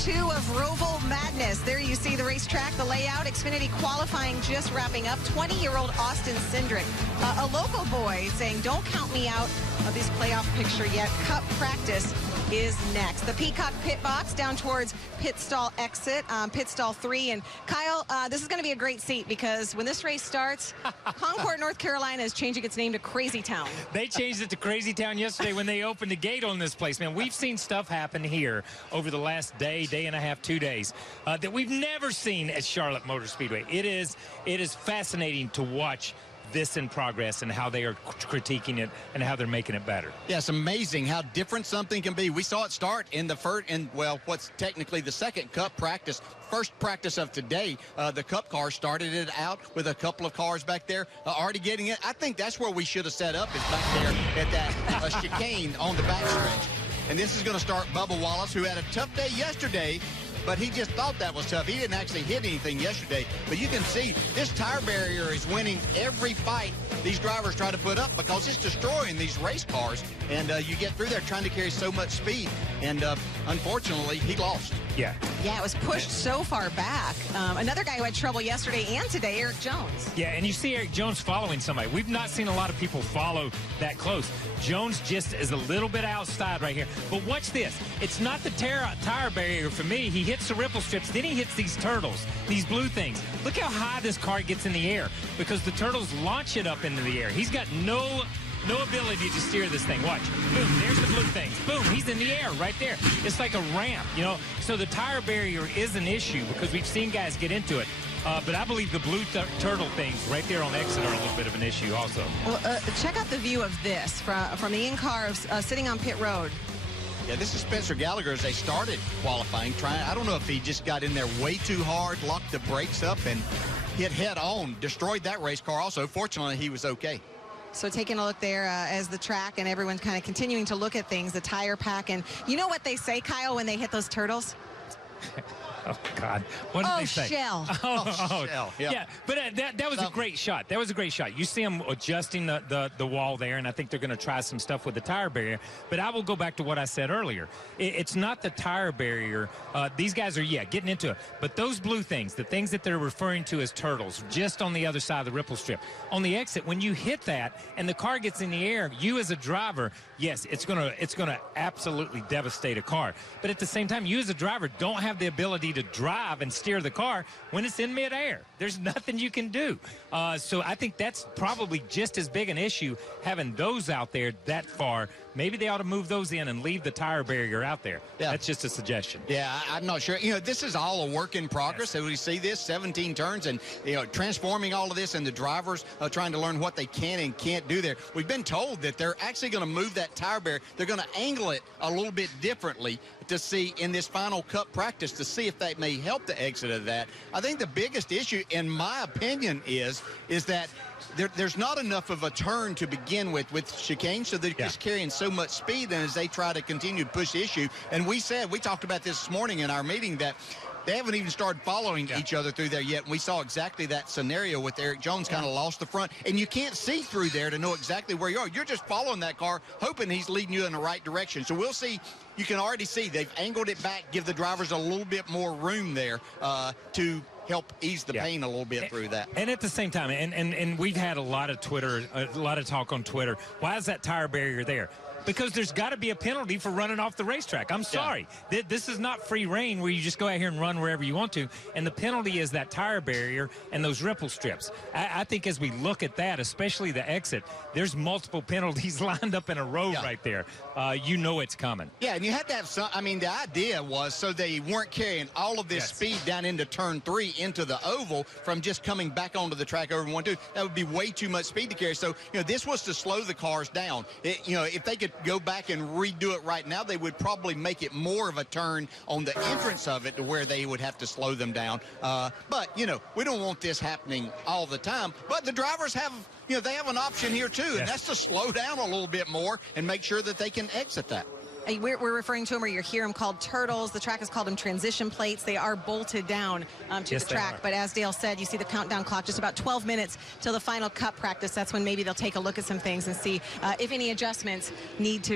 2 of Roval Madness. There you see the racetrack, the layout, Xfinity qualifying just wrapping up. 20-year-old Austin Cindric, a local boy, saying, don't count me out of this playoff picture yet. Cup practice is next. The Peacock pit box down towards pit stall exit, pit stall 3. And Kyle, this is going to be a great seat because when this race starts, Concord, North Carolina is changing its name to Crazy Town. They changed it to Crazy Town yesterday when they opened the gate on this place. Man, we've seen stuff happen here over the last day and a half, 2 days that we've never seen at Charlotte Motor Speedway. It is fascinating to watch this in progress and how they are critiquing it and how they're making it better. Yeah, it's amazing how different something can be. We saw it start in the what's technically the second Cup practice. First practice of today, the Cup car started it out with a couple of cars back there already getting it. I think that's where we should have set up, is back there at that chicane on the backstretch. And this is going to start Bubba Wallace, who had a tough day yesterday, but he just thought that was tough. He didn't actually hit anything yesterday. But you can see this tire barrier is winning every fight these drivers try to put up because it's destroying these race cars. And you get through there trying to carry so much speed. And unfortunately, he lost. Yeah. Yeah, it was pushed so far back. Another guy who had trouble yesterday and today, Eric Jones. Yeah, and you see Eric Jones following somebody. We've not seen a lot of people follow that close. Jones just is a little bit outside right here. But watch this. It's not the tire barrier for me. He hits the ripple strips, then he hits these turtles, these blue things. Look how high this car gets in the air because the turtles launch it up into the air. He's got no ability to steer this thing. Watch. Boom, there's the blue things. Boom, he's in the air right there. It's like a ramp, you know. So the tire barrier is an issue because we've seen guys get into it. But I believe the blue turtle things right there on exit are a little bit of an issue also. Well, check out the view of this from the in-car sitting on pit road. Yeah, this is Spencer Gallagher as they started qualifying. I don't know if he just got in there way too hard, locked the brakes up, and hit head on, destroyed that race car also. Fortunately, he was okay. So taking a look there as the track and everyone's kind of continuing to look at things, the tire pack. And you know what they say, Kyle, when they hit those turtles? Oh, God. What did they say? Shell. Shell. Yeah, but that was a great shot. That was a great shot. You see them adjusting the wall there, and I think they're going to try some stuff with the tire barrier. But I will go back to what I said earlier. It's not the tire barrier. These guys are, getting into it. But those blue things, the things that they're referring to as turtles, just on the other side of the ripple strip. On the exit, when you hit that and the car gets in the air, you as a driver, yes, it's gonna absolutely devastate a car. But at the same time, you as a driver don't have the ability to drive and steer the car when it's in midair. There's nothing you can do. So I think that's probably just as big an issue, having those out there that far. Maybe they ought to move those in and leave the tire barrier out there. Yeah. That's just a suggestion. Yeah, I'm not sure. You know, this is all a work in progress. Yes. So we see this 17 turns and, transforming all of this and the drivers trying to learn what they can and can't do there. We've been told that they're actually going to move that tire barrier. They're going to angle it a little bit differently to see in this final Cup practice to see if that may help the exit of that. I think the biggest issue, in my opinion, is that there's not enough of a turn to begin with chicane, so they're just carrying so much speed, and as they try to continue to push the issue. And we talked about this morning in our meeting that they haven't even started following each other through there yet. And we saw exactly that scenario with Eric Jones kind of lost the front. And you can't see through there to know exactly where you are. You're just following that car, hoping he's leading you in the right direction. So we'll see. You can already see they've angled it back, give the drivers a little bit more room there to help ease the pain a little bit through that. And at the same time, and we've had a lot of talk on Twitter. Why is that tire barrier there? Because there's got to be a penalty for running off the racetrack. I'm sorry. Yeah. This is not free reign where you just go out here and run wherever you want to. And the penalty is that tire barrier and those ripple strips. I think as we look at that, especially the exit, there's multiple penalties lined up in a row right there. You know it's coming. Yeah, and you had to have some. I mean, the idea was so they weren't carrying all of this speed down into turn 3 into the oval from just coming back onto the track over 1-2. That would be way too much speed to carry. So, this was to slow the cars down. If they could go back and redo it right now, they would probably make it more of a turn on the entrance of it to where they would have to slow them down. But, we don't want this happening all the time. But the drivers have, they have an option here too, and that's to slow down a little bit more and make sure that they can exit that. We're referring to them, or you hear them called turtles. The track has called them transition plates. They are bolted down to the track. But as Dale said, you see the countdown clock, just about 12 minutes till the final cup practice. That's when maybe they'll take a look at some things and see if any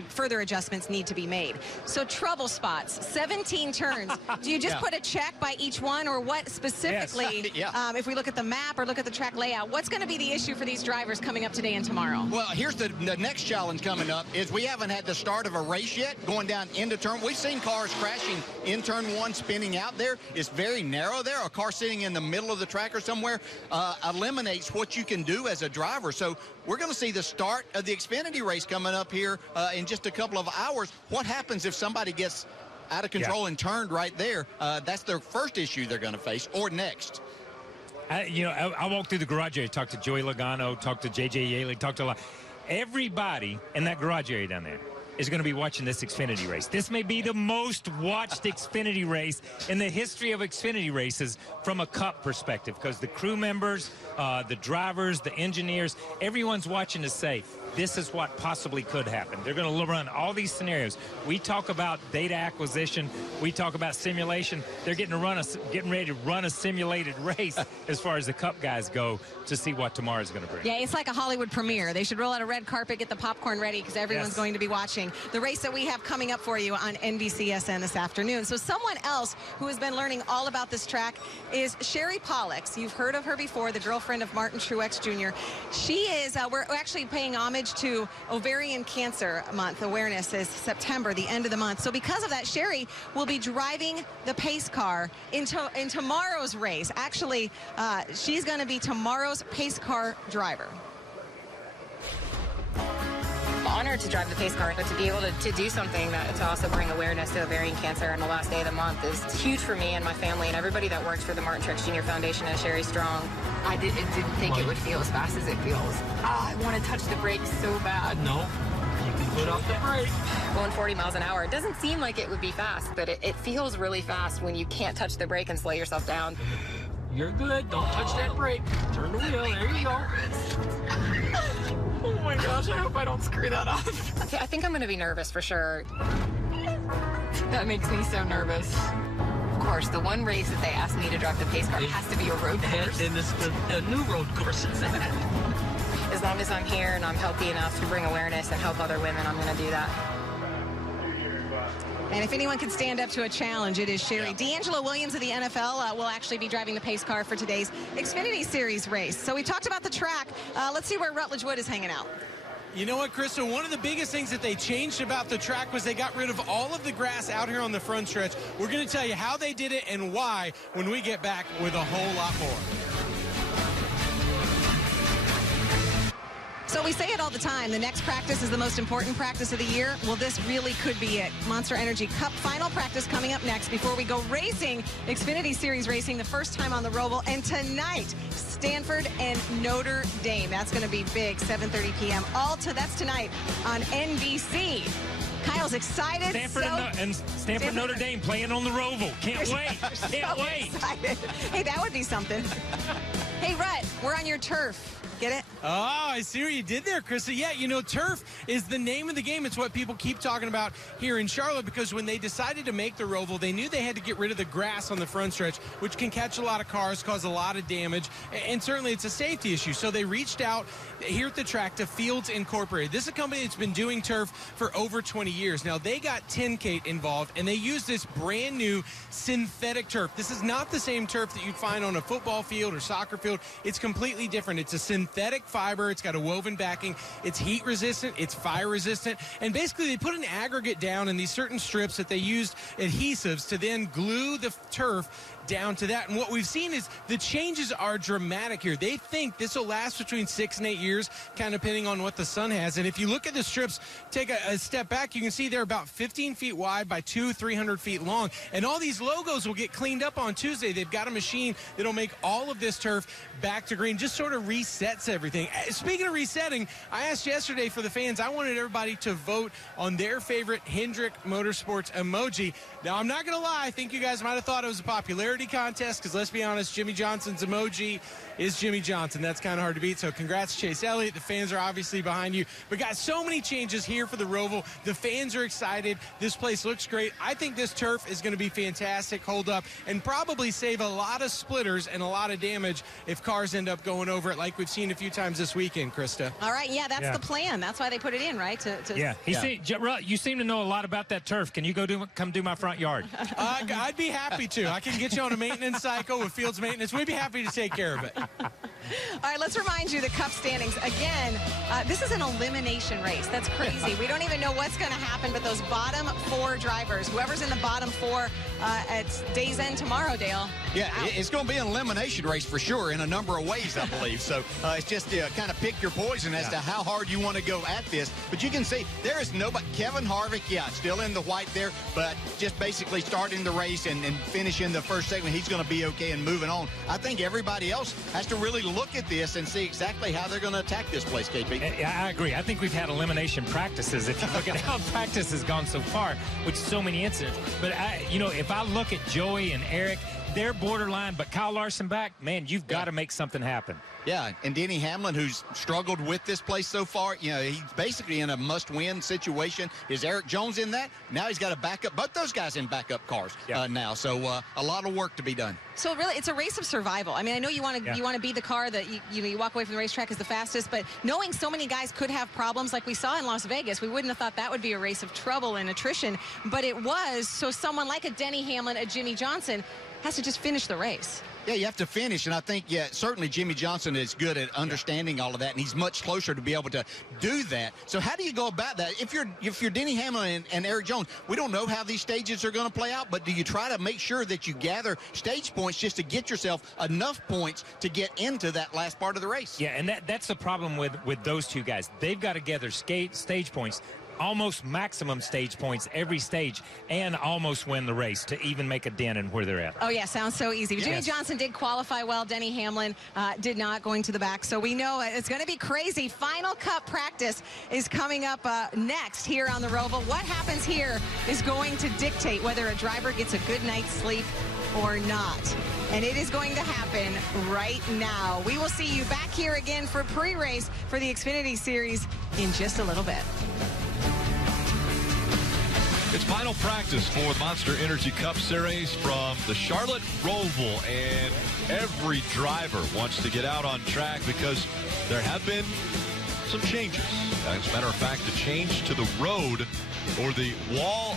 further adjustments need to be made. So trouble spots, 17 turns. Do you just put a check by each one, or what specifically, Yes. if we look at the map or look at the track layout, what's going to be the issue for these drivers coming up today and tomorrow? Well, here's the next challenge coming up is we haven't had the start of a race yet going down into turn. We've seen cars crashing in turn one, spinning out there. It's very narrow there. A car sitting in the middle of the track or somewhere eliminates what you can do as a driver. So we're going to see the start of the Xfinity race coming up here in just a couple of hours. What happens if somebody gets out of control and turned right there? That's their first issue they're going to face, or next. I walked through the garage area, talked to Joey Logano, talked to J.J. Yaley, talked to everybody in that garage area down there is going to be watching this Xfinity race. This may be the most watched Xfinity race in the history of Xfinity races from a cup perspective, because the crew members, the drivers, the engineers, everyone's watching to say, this is what possibly could happen. They're going to run all these scenarios. We talk about data acquisition. We talk about simulation. They're getting ready to run a simulated race as far as the Cup guys go to see what tomorrow's going to bring. Yeah, it's like a Hollywood premiere. They should roll out a red carpet, get the popcorn ready, because everyone's going to be watching the race that we have coming up for you on NBCSN this afternoon. So someone else who has been learning all about this track is Sherry Pollux. You've heard of her before, the girlfriend of Martin Truex Jr. She is, we're actually paying homage to Ovarian Cancer Month. Awareness is September, the end of the month. So because of that, Sherry will be driving the pace car in tomorrow's race. Actually, she's going to be tomorrow's pace car driver. Honored to drive the pace car, but to be able to do something to also bring awareness to ovarian cancer on the last day of the month is huge for me and my family and everybody that works for the Martin Truex Jr. Foundation and Sherry Strong. I didn't think it would feel as fast as it feels. I want to touch the brakes so bad. No, you can put off the brake. Going 40 miles an hour, it doesn't seem like it would be fast, but it feels really fast when you can't touch the brake and slow yourself down. You're good. Don't touch that brake. Turn the wheel. There you go. Oh my gosh, I hope I don't screw that up. I think I'm going to be nervous for sure. That makes me so nervous. Of course, the one race that they asked me to drive the pace car has to be a road course. And it's the new road course. As long as I'm here and I'm healthy enough to bring awareness and help other women, I'm going to do that. And if anyone could stand up to a challenge, it is Sherry. D'Angelo Williams of the NFL will actually be driving the pace car for today's Xfinity Series race. So we talked about the track. Let's see where Rutledge Wood is hanging out. You know what, Krista? One of the biggest things that they changed about the track was they got rid of all of the grass out here on the front stretch. We're going to tell you how they did it and why when we get back with a whole lot more. So we say it all the time, the next practice is the most important practice of the year. Well, this really could be it. Monster Energy Cup final practice coming up next before we go racing. Xfinity Series racing the first time on the Roval. And tonight, Stanford and Notre Dame. That's going to be big, 7:30 p.m. That's tonight on NBC. Kyle's excited. Stanford Notre Dame playing on the Roval. Can't wait. Can't wait. Excited. Hey, that would be something. Hey, Rut, we're on your turf. Get it? Oh, I see what you did there, Krista. Yeah, you know, turf is the name of the game. It's what people keep talking about here in Charlotte, because when they decided to make the Roval, they knew they had to get rid of the grass on the front stretch, which can catch a lot of cars, cause a lot of damage, and certainly it's a safety issue. So they reached out here at the track to Fields Incorporated. This is a company that's been doing turf for over 20 years. Now, they got Tincate involved, and they used this brand new synthetic turf. This is not the same turf that you'd find on a football field or soccer field. It's completely different. It's a synthetic fiber. It's got a woven backing. It's heat resistant. It's fire resistant. And basically, they put an aggregate down in these certain strips that they used adhesives to then glue the turf down to that. And what we've seen is the changes are dramatic here. They think this will last between 6 and 8 years, kind of depending on what the sun has. And if you look at the strips, take a step back, you can see they're about 15 feet wide by 300 feet long. And all these logos will get cleaned up on Tuesday. They've got a machine that'll make all of this turf back to green, just sort of resets everything. Speaking of resetting, I asked yesterday for the fans, I wanted everybody to vote on their favorite Hendrick Motorsports emoji. Now, I'm not going to lie, I think you guys might have thought it was a popularity dirty contest because, let's be honest, Jimmy Johnson's emoji is Jimmy Johnson. That's kind of hard to beat. So congrats, Chase Elliott. The fans are obviously behind you. But, guys, so many changes here for the Roval. The fans are excited. This place looks great. I think this turf is going to be fantastic, hold up, and probably save a lot of splitters and a lot of damage if cars end up going over it like we've seen a few times this weekend, Krista. All right, yeah, that's the plan. That's why they put it in, right? You seem to know a lot about that turf. Can you come do my front yard? I'd be happy to. I can get you on a maintenance cycle with Fields Maintenance. We'd be happy to take care of it. All right, let's remind you the Cup standings. Again, this is an elimination race. That's crazy. We don't even know what's going to happen, but those bottom 4 drivers, whoever's in the bottom 4 at day's end tomorrow, Dale. Yeah, it's going to be an elimination race for sure in a number of ways, I believe. So it's just kind of pick your poison as to how hard you want to go at this. But you can see there is nobody. Kevin Harvick, still in the white there, but just basically starting the race and finishing the first segment. He's going to be okay and moving on. I think everybody else has to really look at this and see exactly how they're going to attack this place, KP. I agree. I think we've had elimination practices. If you look at how practice has gone so far, with so many incidents. But if I look at Joey and Eric, they're borderline, but Kyle Larson back, man, you've got to make something happen. Yeah, and Denny Hamlin, who's struggled with this place so far, he's basically in a must-win situation. Is Eric Jones in that? Now he's got a backup. Both those guys in backup cars now. So a lot of work to be done. So really, it's a race of survival. I mean, I know you want to be the car that you walk away from the racetrack as the fastest, but knowing so many guys could have problems like we saw in Las Vegas, we wouldn't have thought that would be a race of trouble and attrition, but it was. So someone like a Denny Hamlin, a Jimmy Johnson, has to just finish the race. Yeah, you have to finish, and I think, certainly Jimmy Johnson is good at understanding all of that, and he's much closer to be able to do that. So how do you go about that? If you're Denny Hamlin and Eric Jones, we don't know how these stages are going to play out, but do you try to make sure that you gather stage points just to get yourself enough points to get into that last part of the race? Yeah, and that's the problem with those two guys. They've got to gather stage points, almost maximum stage points every stage, and almost win the race to even make a dent in where they're at. Oh, yeah, sounds so easy. Jimmy Yes. Johnson did qualify well. Denny Hamlin did not, going to the back. So we know it's going to be crazy. Final Cup practice is coming up next here on the Roval. What happens here is going to dictate whether a driver gets a good night's sleep or not. And it is going to happen right now. We will see you back here again for pre-race for the Xfinity Series in just a little bit. It's final practice for the Monster Energy Cup Series from the Charlotte Roval, and every driver wants to get out on track because there have been some changes. As a matter of fact, the change to the road, or the wall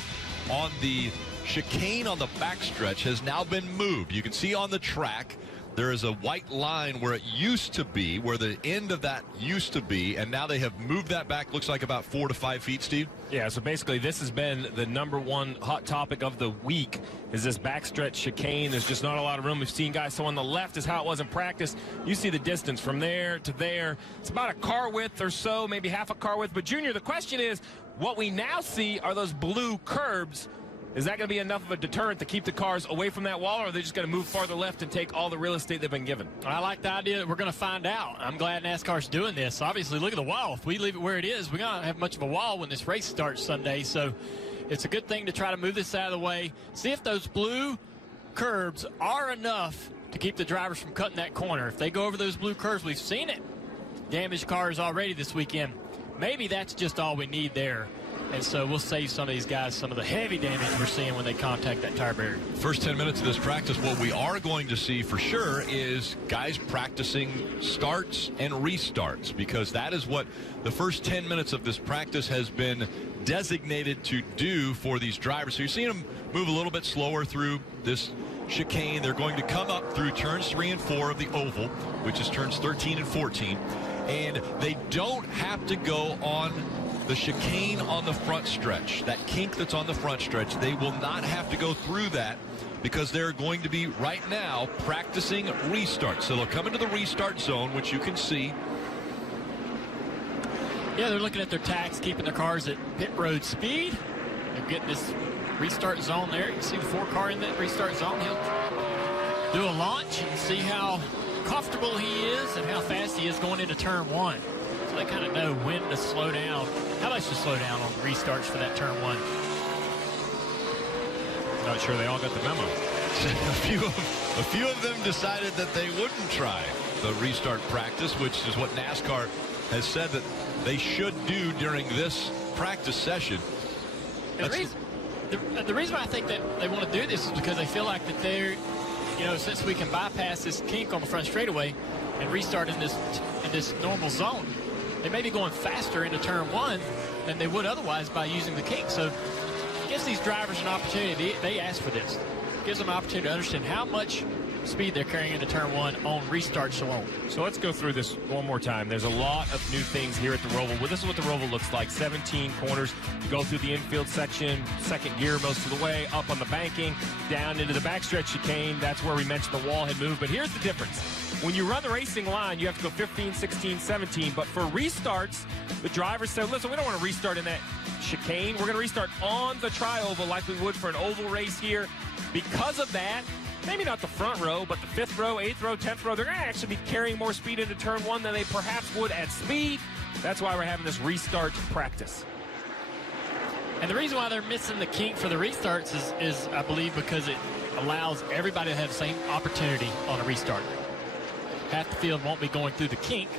on the chicane on the backstretch, has now been moved. You can see on the track there is a white line where it used to be, where the end of that used to be, and now they have moved that back, looks like about 4 to 5 feet, Steve. Yeah, so basically this has been the #1 hot topic of the week, is this backstretch chicane. There's just not a lot of room. We've seen guys, so on the left is how it was in practice. You see the distance from there to there. It's about a car width or so, maybe half a car width. But Junior, the question is, what we now see are those blue curbs. Is that going to be enough of a deterrent to keep the cars away from that wall, or are they just going to move farther left and take all the real estate they've been given? I like the idea that we're going to find out. I'm glad NASCAR's doing this. Obviously, look at the wall. If we leave it where it is, we're going to have much of a wall when this race starts Sunday. So it's a good thing to try to move this out of the way. See if those blue curbs are enough to keep the drivers from cutting that corner. If they go over those blue curbs, we've seen it. Damaged cars already this weekend. Maybe that's just all we need there. And so we'll save some of these guys some of the heavy damage we're seeing when they contact that tire barrier. First 10 minutes of this practice, what we are going to see for sure is guys practicing starts and restarts, because that is what the first 10 minutes of this practice has been designated to do for these drivers. So you're seeing them move a little bit slower through this chicane. They're going to come up through turns 3 and 4 of the oval, which is turns 13 and 14. And they don't have to go on the chicane on the front stretch, that kink that's on the front stretch. They will not have to go through that, because they're going to be right now practicing restarts. So they'll come into the restart zone, which you can see. Yeah, they're looking at their tacks, keeping their cars at pit road speed. They're getting this restart zone there. You can see the 4-car in that restart zone. He'll do a launch and see how comfortable he is and how fast he is going into turn 1. So they kind of know when to slow down, how much to slow down on restarts for that turn 1. Not sure they all got the memo. A few of them decided that they wouldn't try the restart practice, which is what NASCAR has said that they should do during this practice session. The reason why I think that they want to do this is because they feel like that they're, since we can bypass this kink on the front straightaway and restart in this normal zone, they may be going faster into turn 1 than they would otherwise by using the kink. So it gives these drivers an opportunity. They ask for this. It gives them an opportunity to understand how much speed they're carrying into turn 1 on restarts alone. So let's go through this one more time. There's a lot of new things here at the Roval. Well, this is what the Roval looks like. 17 corners. You go through the infield section, second gear most of the way, up on the banking, down into the backstretch chicane. That's where we mentioned the wall had moved. But here's the difference. When you run the racing line, you have to go 15, 16, 17. But for restarts, the drivers said, listen, we don't want to restart in that chicane. We're going to restart on the tri-oval like we would for an oval race here. Because of that, maybe not the front row, but the 5th row, 8th row, 10th row, they're going to actually be carrying more speed into turn 1 than they perhaps would at speed. That's why we're having this restart practice. And the reason why they're missing the kink for the restarts is I believe, because it allows everybody to have the same opportunity on a restart. Half the field won't be going through the kink.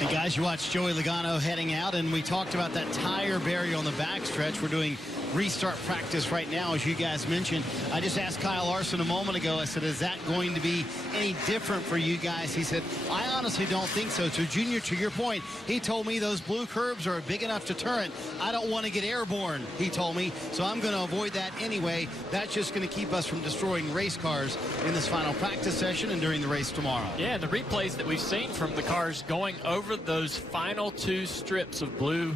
And guys, you watched Joey Logano heading out, and we talked about that tire barrier on the backstretch. We're doing restart practice right now, as you guys mentioned. I just asked Kyle Larson a moment ago. I said, is that going to be any different for you guys? He said, I honestly don't think so. So, Junior, to your point, he told me those blue curbs are a big enough deterrent. I don't want to get airborne, he told me, so I'm going to avoid that anyway. That's just going to keep us from destroying race cars in this final practice session and during the race tomorrow. Yeah, and the replays that we've seen from the cars going over those final 2 strips of blue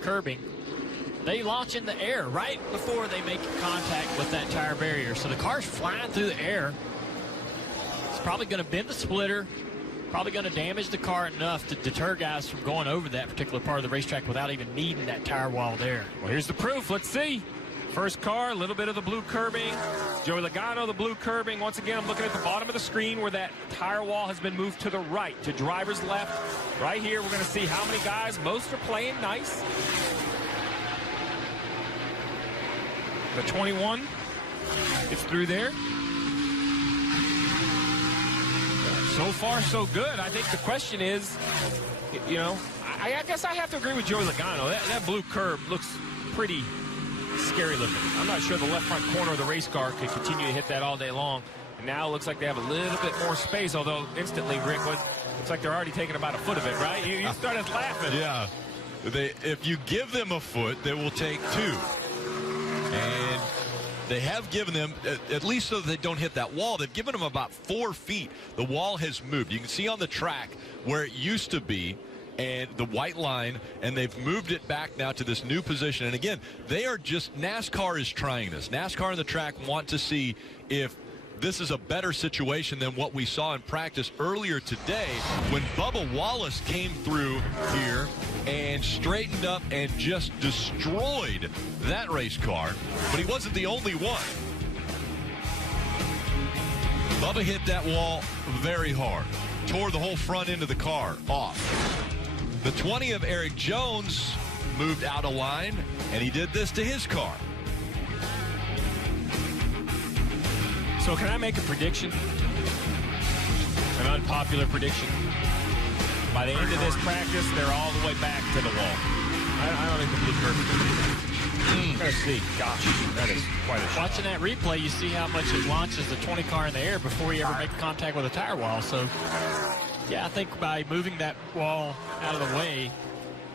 curbing, they launch in the air right before they make contact with that tire barrier. So the car's flying through the air. It's probably going to bend the splitter, probably going to damage the car enough to deter guys from going over that particular part of the racetrack without even needing that tire wall there. Well, here's the proof. Let's see. First car, a little bit of the blue curbing. Joey Logano, the blue curbing. Once again, I'm looking at the bottom of the screen where that tire wall has been moved to the right, to driver's left. Right here, we're going to see how many guys. Most are playing nice. The 21, it's through there. So far, so good. I think the question is, I guess I have to agree with Joey Logano. That blue curb looks pretty scary looking. I'm not sure the left front corner of the race car could continue to hit that all day long. And now it looks like they have a little bit more space, although instantly, Rick, looks like they're already taking about a foot of it, right? You started laughing. Yeah. If you give them a foot, they will take 2. And they have given them, at least so that they don't hit that wall, they've given them about 4 feet. The wall has moved. You can see on the track where it used to be, and the white line, and they've moved it back now to this new position. And again, NASCAR is trying this. NASCAR and the track want to see if this is a better situation than what we saw in practice earlier today when Bubba Wallace came through here and straightened up and just destroyed that race car. But he wasn't the only one. Bubba hit that wall very hard, tore the whole front end of the car off. The 20 of Eric Jones moved out of line, and he did this to his car. So can I make a prediction? An unpopular prediction. By the end of this practice, they're all the way back to the wall. I don't think the blue curve is going to do that. Let's see. Gosh, that is quite a shot. Watching that replay, you see how much it launches the 20 car in the air before you ever make contact with a tire wall. So, yeah, I think by moving that wall out of the way,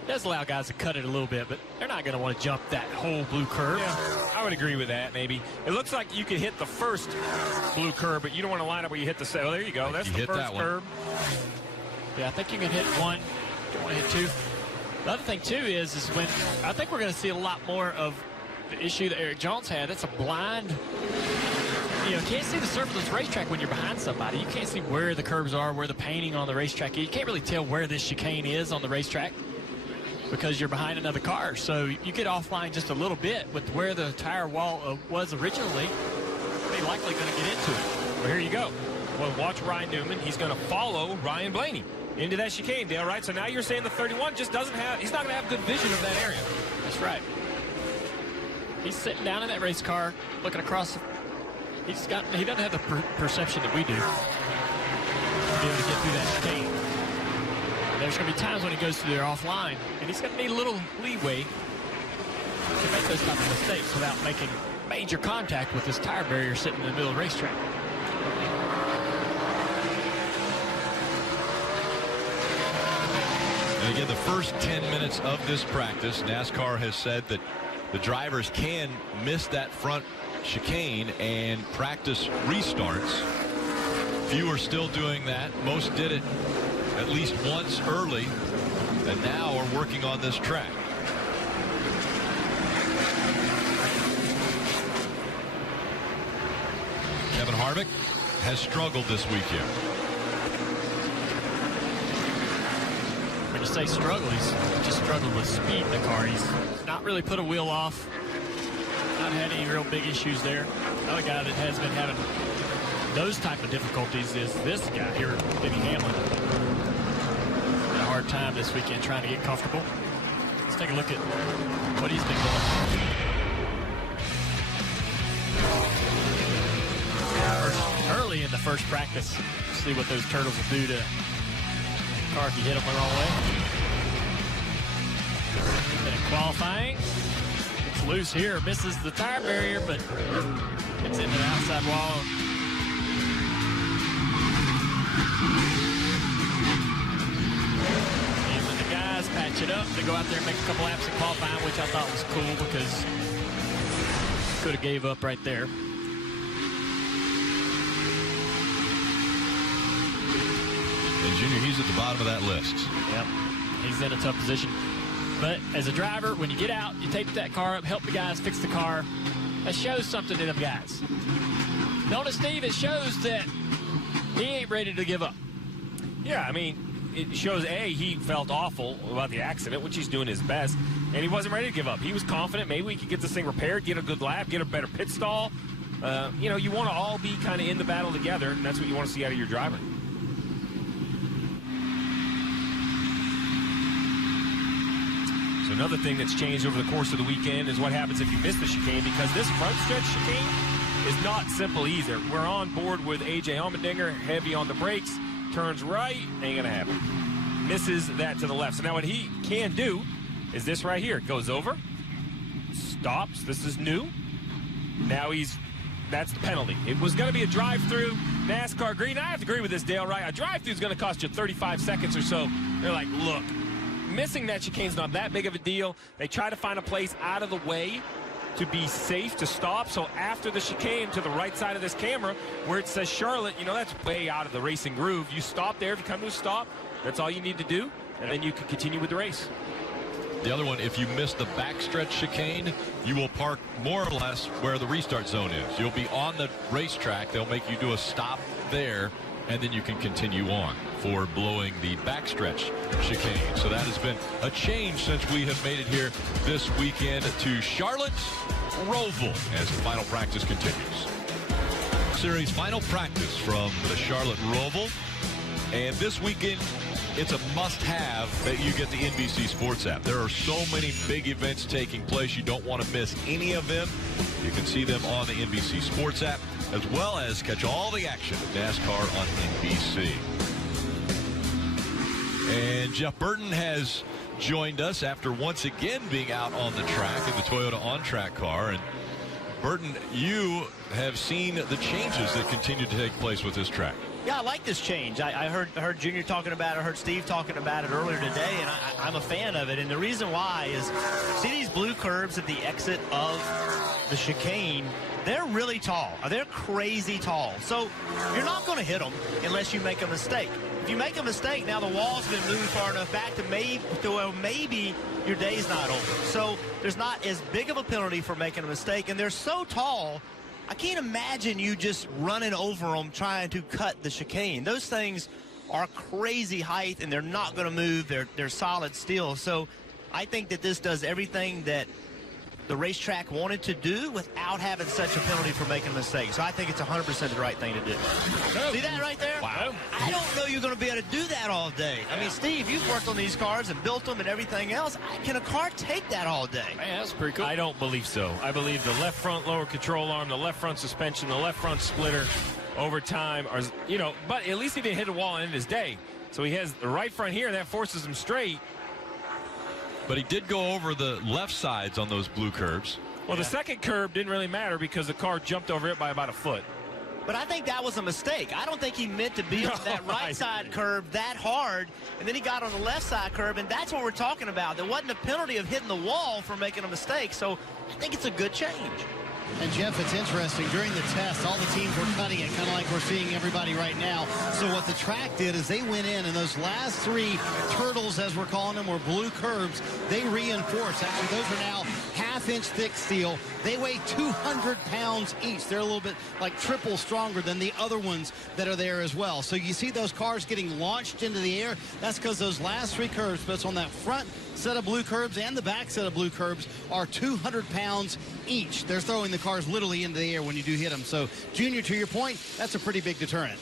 it does allow guys to cut it a little bit, but they're not going to want to jump that whole blue curve. Yeah, I would agree with that, maybe. It looks like you could hit the first blue curve, but you don't want to line up where you hit the second. Oh, there you go. That's the first curve. Yeah, I think you can hit 1. Don't want to hit 2. The other thing, too, is when I think we're going to see a lot more of the issue that Eric Jones had. It's a blind. You can't see the surface of this racetrack when you're behind somebody. You can't see where the curbs are, where the painting on the racetrack is. You can't really tell where this chicane is on the racetrack because you're behind another car. So you get offline just a little bit with where the tire wall was originally. They're likely going to get into it. Well, here you go. Well, watch Ryan Newman. He's going to follow Ryan Blaney into that chicane, Dale, right? So now you're saying the 31 just doesn't have, he's not going to have good vision of that area. That's right. He's sitting down in that race car, looking across. He doesn't have the perception that we do to be able to get through that chicane. There's going to be times when he goes through there offline, and he's going to need a little leeway to make those type of mistakes without making major contact with this tire barrier sitting in the middle of the racetrack. And again, the first 10 minutes of this practice, NASCAR has said that the drivers can miss that front chicane and practice restarts. Few are still doing that. Most did it at least once early, and now are working on this track. Kevin Harvick has struggled this weekend. When you say struggle, he's just struggled with speed in the car. He's not really put a wheel off. Not had any real big issues there. Another guy that has been having those type of difficulties is this guy here, Denny Hamlin. Had a hard time this weekend trying to get comfortable. Let's take a look at what he's been doing. Early in the first practice, see what those turtles will do to the car if you hit them the wrong way. And in qualifying, it's loose here, misses the tire barrier, but it's into the outside wall. And when the guys patch it up, they go out there and make a couple laps in qualifying, which I thought was cool because could have gave up right there. And Junior, he's at the bottom of that list. Yep, he's in a tough position. But as a driver, when you get out, you tape that car up, help the guys fix the car. That shows something to them guys. Don't it, Steve? It shows that he ain't ready to give up. Yeah, I mean, it shows, A, he felt awful about the accident, which he's doing his best, and he wasn't ready to give up. He was confident maybe we could get this thing repaired, get a good lap, get a better pit stall. You know, you want to all be kind of in the battle together, and that's what you want to see out of your driver. So another thing that's changed over the course of the weekend is what happens if you miss the chicane, because this front stretch chicane is not simple either. We're on board with A.J. Allmendinger, heavy on the brakes, turns right, ain't gonna happen. Misses that to the left. So now what he can do is this right here. Goes over, stops, this is new. Now that's the penalty. It was gonna be a drive-through, NASCAR green. I have to agree with this, Dale, right? A drive-through is gonna cost you 35 seconds or so. They're like, look, missing that chicane's not that big of a deal. They try to find a place out of the way to be safe to stop. So after the chicane to the right side of this camera where it says Charlotte, you know, that's way out of the racing groove. You stop there. If you come to a stop, that's all you need to do, and then you can continue with the race. The other one, if you miss the backstretch chicane, you will park more or less where the restart zone is. You'll be on the racetrack. They'll make you do a stop there, and then you can continue on for blowing the backstretch chicane. So that has been a change since we have made it here this weekend to Charlotte Roval as the final practice continues. Series final practice from the Charlotte Roval. And this weekend, it's a must-have that you get the NBC Sports app. There are so many big events taking place. You don't want to miss any of them. You can see them on the NBC Sports app, as well as catch all the action of NASCAR on NBC. And Jeff Burton has joined us after once again being out on the track in the Toyota on-track car. And Burton, you have seen the changes that continue to take place with this track. Yeah, I like this change. I heard Junior talking about it. I heard Steve talking about it earlier today, and I'm a fan of it. And the reason why is, see these blue curves at the exit of the chicane? They're really tall. They're crazy tall. So you're not going to hit them unless you make a mistake. If you make a mistake, now the wall's been moved far enough back to maybe your day's not over. So there's not as big of a penalty for making a mistake, and they're so tall, I can't imagine you just running over them trying to cut the chicane. Those things are crazy height, and they're not going to move. They're solid steel. So I think that this does everything that the racetrack wanted to do without having such a penalty for making a mistake. So I think it's 100% the right thing to do. See that right there? Wow. I don't know you're going to be able to do that all day. I mean, Steve, you've worked on these cars and built them and everything else. Can a car take that all day? Man, that's pretty cool. I don't believe so. I believe the left front lower control arm, the left front suspension, the left front splitter over time are, you know, but at least he didn't hit a wall and end his day. So he has the right front here, and that forces him straight. But he did go over the left sides on those blue curbs. Well, the second curb didn't really matter because the car jumped over it by about a foot. But I think that was a mistake. I don't think he meant to be on that right side curb that hard, and then he got on the left side curb, and that's what we're talking about. There wasn't a penalty of hitting the wall for making a mistake, so I think it's a good change. And Jeff, it's interesting. During the test, all the teams were cutting it, kind of like we're seeing everybody right now. So what the track did is they went in, and those last three turtles, as we're calling them, or blue curbs, they reinforced. Actually, those are now half-inch thick steel. They weigh 200 pounds each. They're a little bit like triple stronger than the other ones that are there as well. So you see those cars getting launched into the air. That's because those last three curbs, but it's on that front set of blue curbs and the back set of blue curbs, are 200 pounds each. They're throwing the cars literally into the air when you do hit them. So, Junior, to your point, that's a pretty big deterrent.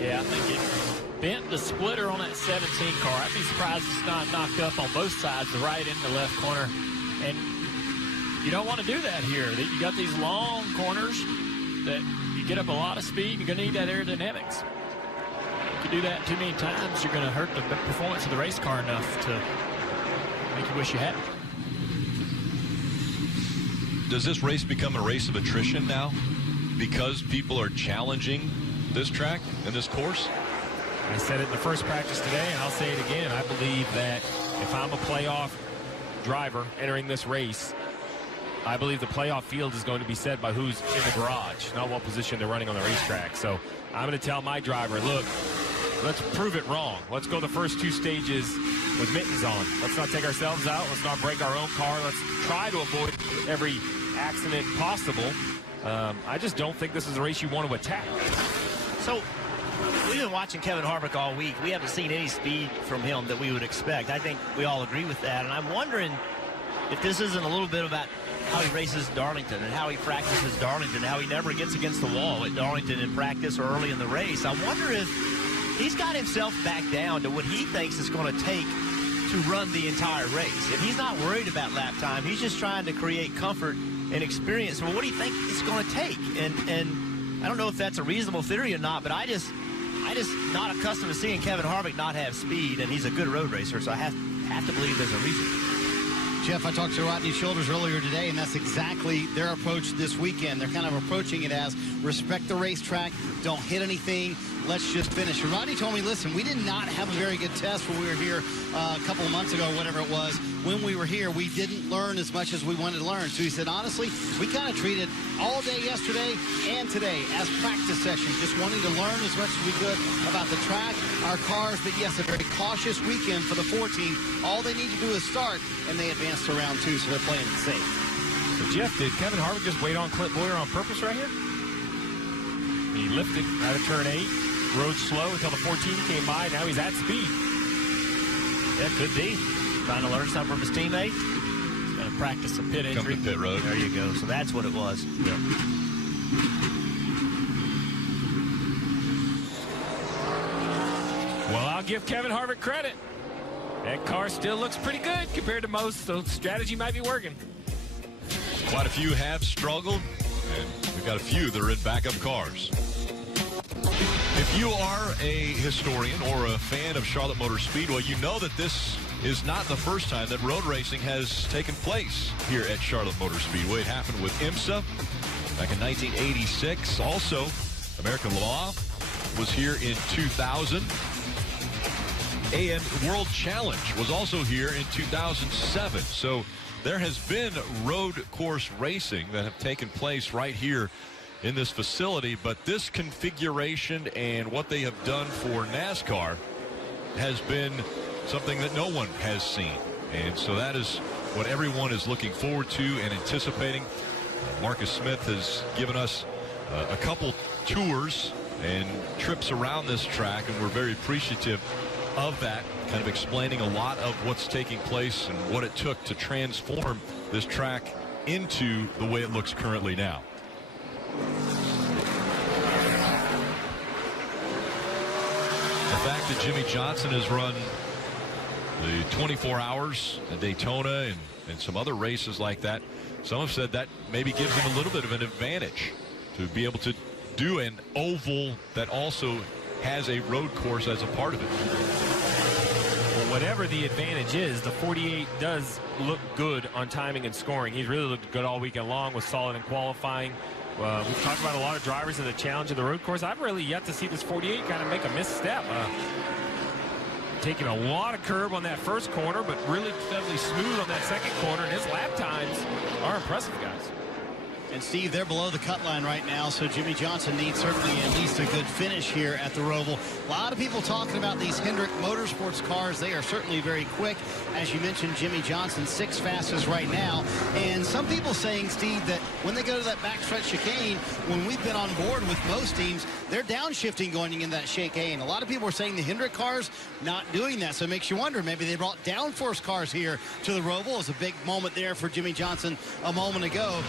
Yeah, I think it bent the splitter on that 17 car. I'd be surprised it's not knocked up on both sides, the right and the left corner. And you don't want to do that here. You got these long corners that you get up a lot of speed. You're going to need that aerodynamics. If you do that too many times, you're going to hurt the performance of the race car enough to make you wish you hadn't. Does this race become a race of attrition now because people are challenging this track and this course? I said it in the first practice today, and I'll say it again. I believe that if I'm a playoff driver entering this race, I believe the playoff field is going to be set by who's in the garage, not what position they're running on the racetrack. So I'm going to tell my driver, look, let's prove it wrong. Let's go the first two stages with mittens on. Let's not take ourselves out. Let's not break our own car. Let's try to avoid every accident possible. I just don't think this is a race you want to attack. So we've been watching Kevin Harvick all week. We haven't seen any speed from him that we would expect. I think we all agree with that. And I'm wondering if this isn't a little bit about how he races Darlington and how he practices Darlington, how he never gets against the wall at Darlington in practice or early in the race. I wonder if he's got himself back down to what he thinks it's going to take to run the entire race. If he's not worried about lap time, he's just trying to create comfort and experience. Well, what do you think it's going to take? And I don't know if that's a reasonable theory or not, but I just not accustomed to seeing Kevin Harvick not have speed, and he's a good road racer, so I have to believe there's a reason. Jeff, I talked to Rodney Childers earlier today, and that's exactly their approach this weekend. They're kind of approaching it as respect the racetrack, don't hit anything, let's just finish. And Rodney told me, listen, we did not have a very good test when we were here a couple of months ago, whatever it was. When we were here, we didn't learn as much as we wanted to learn. So he said, honestly, we kind of treated all day yesterday and today as practice sessions, just wanting to learn as much as we could about the track, our cars, but yes, a very cautious weekend for the 4 team. All they need to do is start, and they advance to round 2, so they're playing it safe. So, Jeff, did Kevin Harvick just wait on Clint Boyer on purpose right here? He lifted out of turn 8, rode slow until the 14 came by. Now he's at speed. Yeah, could be. Trying to learn something from his teammate. He's going to practice a pit entry. Come to pit road. There you go. So that's what it was. Yep. Well, I'll give Kevin Harvick credit. That car still looks pretty good compared to most, so strategy might be working. Quite a few have struggled, and we've got a few that are in backup cars. If you are a historian or a fan of Charlotte Motor Speedway, you know that this is not the first time that road racing has taken place here at Charlotte Motor Speedway. It happened with IMSA back in 1986. Also, American Law was here in 2000. And World Challenge was also here in 2007. So there has been road course racing that have taken place right here in this facility, but this configuration and what they have done for NASCAR has been something that no one has seen. And so that is what everyone is looking forward to and anticipating. Marcus Smith has given us a couple tours and trips around this track, and we're very appreciative of that, kind of explaining a lot of what's taking place and what it took to transform this track into the way it looks currently now. The fact that Jimmy Johnson has run the 24 hours at Daytona and some other races like that, some have said that maybe gives him a little bit of an advantage to be able to do an oval that also has a road course as a part of it. Well, whatever the advantage is, the 48 does look good on timing and scoring. He's really looked good all weekend long, was solid in qualifying. We've talked about a lot of drivers in the challenge of the road course. I've really yet to see this 48 kind of make a misstep. Taking a lot of curb on that first corner, but really steadily smooth on that second corner, and his lap times are impressive, guys. And Steve, they're below the cut line right now, so Jimmy Johnson needs certainly at least a good finish here at the Roval. A lot of people talking about these Hendrick Motorsports cars. They are certainly very quick. As you mentioned, Jimmy Johnson, 6th fastest right now. And some people saying, Steve, that when they go to that backstretch chicane, when we've been on board with most teams, they're downshifting going into that chicane. A lot of people are saying the Hendrick cars not doing that, so it makes you wonder, maybe they brought downforce cars here to the Roval. It was a big moment there for Jimmy Johnson a moment ago.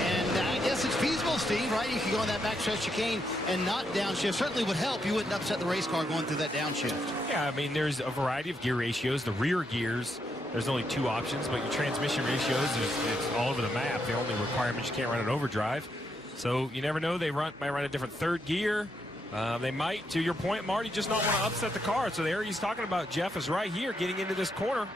And I guess it's feasible, Steve, right? You can go on that backstretch chicane and not downshift. Certainly would help. You wouldn't upset the race car going through that downshift. Yeah, I mean, there's a variety of gear ratios. The rear gears, there's only 2 options, but your transmission ratios, it's all over the map. The only requirement, you can't run an overdrive. So you never know. They might run a different 3rd gear. They might, to your point, Marty, just not want to upset the car. So the area he's talking about, Jeff, is right here getting into this corner.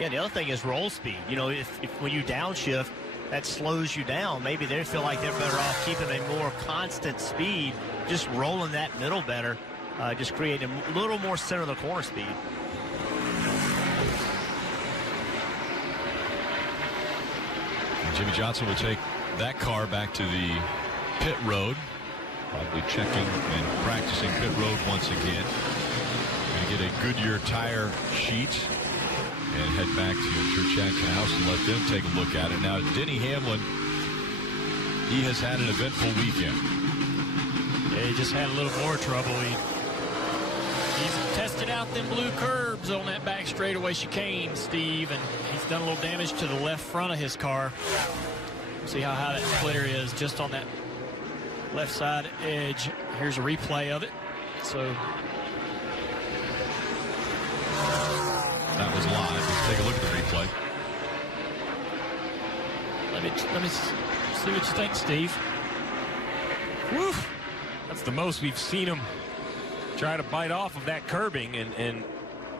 Yeah, the other thing is roll speed. You know, if when you downshift, that slows you down. Maybe they feel like they're better off keeping a more constant speed, just rolling that middle better, just creating a little more center of the corner speed. And Jimmy Johnson will take that car back to the pit road, probably checking and practicing pit road once again. Going to get a Goodyear tire sheet and head back to Churchill House and let them take a look at it. Now, Denny Hamlin, he has had an eventful weekend. Yeah, he just had a little more trouble. He's tested out them blue curbs on that back straightaway chicane, Steve, and he's done a little damage to the left front of his car. See how high that splitter is just on that left side edge. Here's a replay of it. So that was live. Let's take a look at the replay. Let me see what you think, Steve. Woo! That's the most we've seen him try to bite off of that curbing, and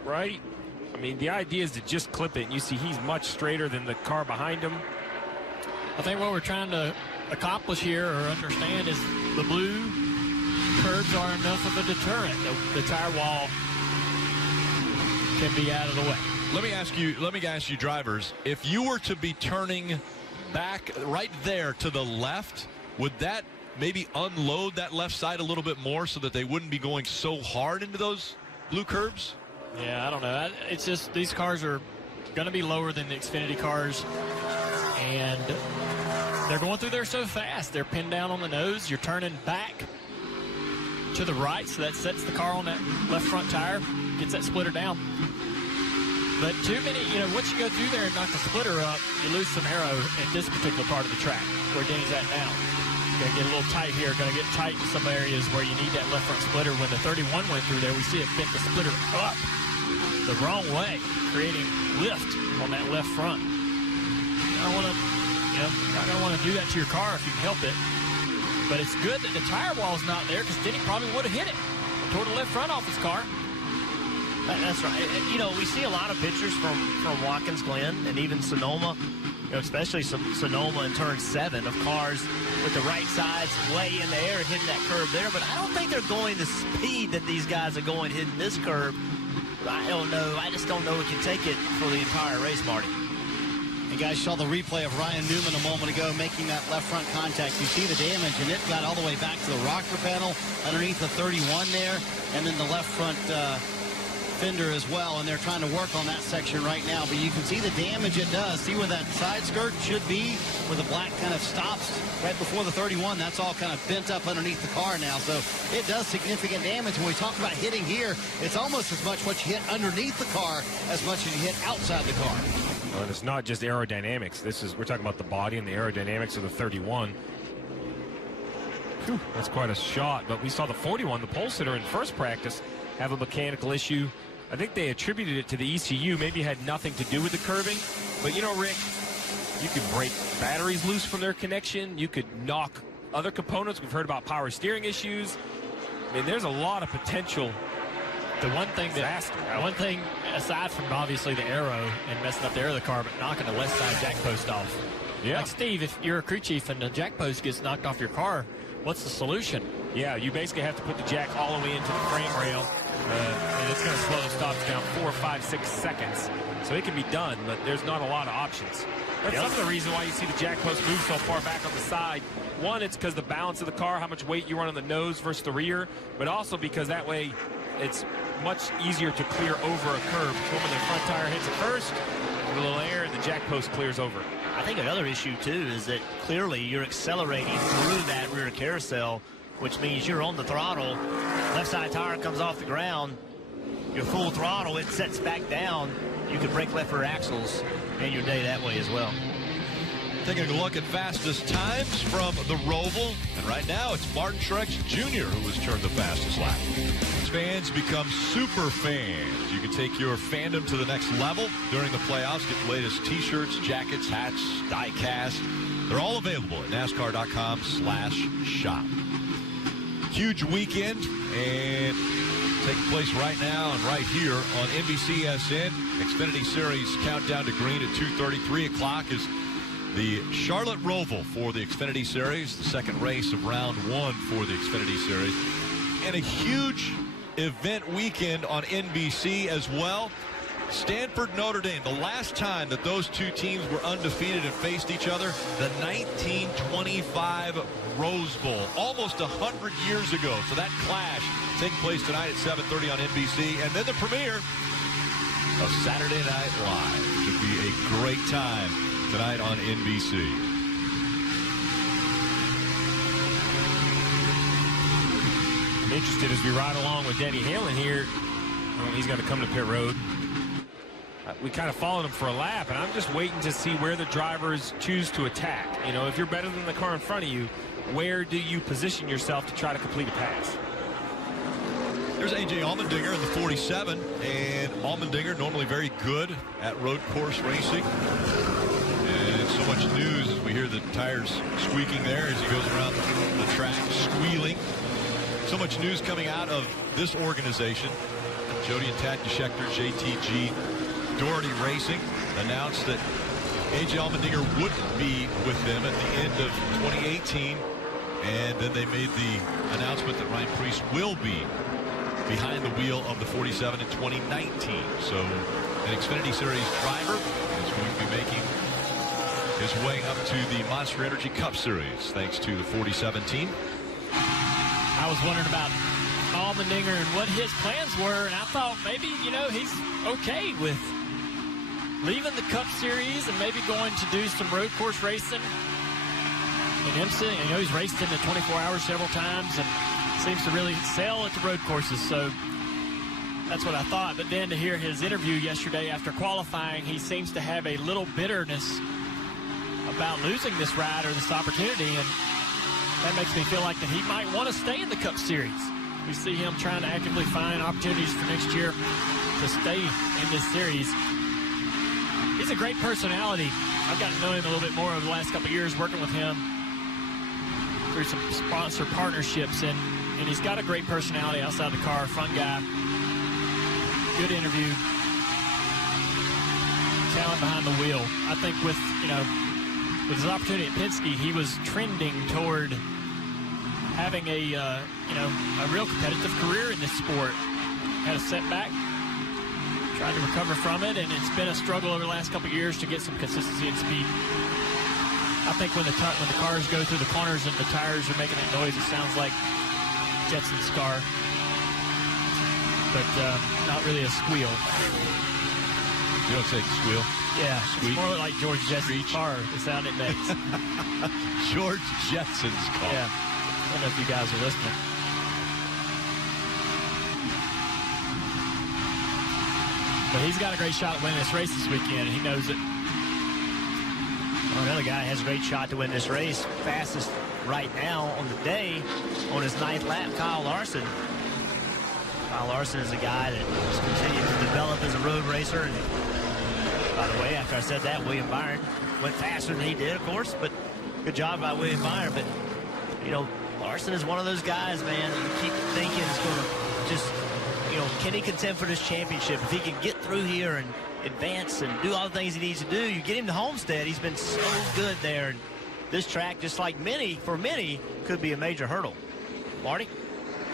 right? I mean, the idea is to just clip it, and you see he's much straighter than the car behind him. I think what we're trying to accomplish here or understand is the blue curbs are enough of a deterrent. The tire wall can be out of the way. Let me ask you drivers, if you were to be turning back right there to the left, would that maybe unload that left side a little bit more so that they wouldn't be going so hard into those blue curbs? Yeah, I don't know. It's just these cars are going to be lower than the Xfinity cars, and they're going through there so fast. They're pinned down on the nose. You're turning back to the right, so that sets the car on that left front tire, gets that splitter down. But too many, once you go through there and knock the splitter up, you lose some aero at this particular part of the track where Denny's at now. Going to get a little tight here. Going to get tight in some areas where you need that left front splitter. When the 31 went through there, we see it bent the splitter up the wrong way, creating lift on that left front. I don't want to, not going to want to do that to your car if you can help it. But it's good that the tire wall's not there, because Denny probably would have hit it toward the left front off his car. That's right. We see a lot of pictures from Watkins Glen and even Sonoma, especially Sonoma in turn 7 of cars with the right sides way in the air hitting that curve there. But I don't think they're going the speed that these guys are going hitting this curve. I don't know. I just don't know we can take it for the entire race, Marty. And guys saw the replay of Ryan Newman a moment ago making that left front contact. You see the damage, and it got all the way back to the rocker panel underneath the 31 there, and then the left front fender as well, and they're trying to work on that section right now. But you can see the damage it does. See where that side skirt should be, where the black kind of stops right before the 31. That's all kind of bent up underneath the car now. So it does significant damage. When we talk about hitting here, it's almost as much what you hit underneath the car as much as you hit outside the car. Well, and it's not just aerodynamics. We're talking about the body and the aerodynamics of the 31. Whew, that's quite a shot. But we saw the 41, the pole sitter in first practice, have a mechanical issue. I think they attributed it to the ECU. Maybe it had nothing to do with the curbing. But, you know, Rick, you could break batteries loose from their connection. You could knock other components. We've heard about power steering issues. I mean, there's a lot of potential. The one thing aside from obviously the aero and messing up the air of the car, but knocking the left side jack post off. Yeah. Like, Steve, if you're a crew chief and the jack post gets knocked off your car, what's the solution? Yeah, you basically have to put the jack all the way into the frame rail, and it's going to slow the stops down 4, 5, 6 seconds. So it can be done, but there's not a lot of options. That's some of the reason why you see the jack post move so far back on the side. One, it's because the balance of the car, how much weight you run on the nose versus the rear, but also because that way it's much easier to clear over a curb. When the front tire hits it first, a little air, and the jack post clears over. I think another issue, too, is that clearly you're accelerating through that rear carousel, which means you're on the throttle. Left side tire comes off the ground. You're full throttle. It sets back down. You can break left rear axles and your day that way as well. Taking a look at fastest times from the Roval. And right now, it's Martin Truex Jr. who has turned the fastest lap. As fans become super fans, you can take your fandom to the next level during the playoffs. Get the latest T-shirts, jackets, hats, die-cast. They're all available at NASCAR.com/shop. Huge weekend, and taking place right now and right here on NBCSN. Xfinity Series countdown to green at 2:30. 3 o'clock is the Charlotte Roval for the Xfinity Series, the second race of round 1 for the Xfinity Series. And a huge event weekend on NBC as well. Stanford, Notre Dame, the last time that those two teams were undefeated and faced each other, the 1925 Rose Bowl, almost 100 years ago. So that clash taking place tonight at 7:30 on NBC. And then the premiere of Saturday Night Live. Should be a great time tonight on NBC. I'm interested as we ride along with Denny Hamlin here. Well, he's going to come to pit road. We kind of followed him for a lap, and I'm just waiting to see where the drivers choose to attack. You know, if you're better than the car in front of you, where do you position yourself to try to complete a pass? There's A.J. Allmendinger in the 47, and Allmendinger normally very good at road course racing. And so much news as we hear the tires squeaking there as he goes around the track, squealing. So much news coming out of this organization. Jody and Tad Schechter, JTG Doherty Racing announced that A.J. Allmendinger wouldn't be with them at the end of 2018. And then they made the announcement that Ryan Preece will be behind the wheel of the 47 in 2019. So an Xfinity Series driver is going to be making his way up to the Monster Energy Cup Series thanks to the 47 team. I was wondering about Allmendinger and what his plans were, and I thought maybe, you know, he's okay with leaving the Cup Series and maybe going to do some road course racing in IMSA. You know, he's raced in the 24 hours several times and seems to really excel at the road courses, so that's what I thought. But then to hear his interview yesterday after qualifying, he seems to have a little bitterness about losing this ride or this opportunity, and that makes me feel like that he might want to stay in the Cup Series. We see him trying to actively find opportunities for next year to stay in this series. He's a great personality. I've gotten to know him a little bit more over the last couple of years working with him through some sponsor partnerships, and he's got a great personality outside the car, fun guy, good interview, talent behind the wheel. I think with his opportunity at Penske, he was trending toward having a real competitive career in this sport. Had a setback, tried to recover from it, and it's been a struggle over the last couple of years to get some consistency and speed. I think when the cars go through the corners and the tires are making that noise, it sounds like Jetson's car, but not really a squeal. You don't say squeal? Yeah, Squeak. It's more like George Jetson's car, the sound it makes. George Jetson's car. Yeah, I don't know if you guys are listening. But he's got a great shot at winning this race this weekend, and he knows it. Another guy has a great shot to win this race. Fastest right now on the day on his 9th lap, Kyle Larson. Kyle Larson is a guy that has continued to develop as a road racer. And by the way, after I said that, William Byron went faster than he did, of course, but good job by William Byron. But, you know, Larson is one of those guys, man, that you keep thinking is going to just, you know, can he contend for this championship? If he can get through here and advance and do all the things he needs to do, you get him to Homestead. He's been so good there. And this track, just like for many, could be a major hurdle. Marty?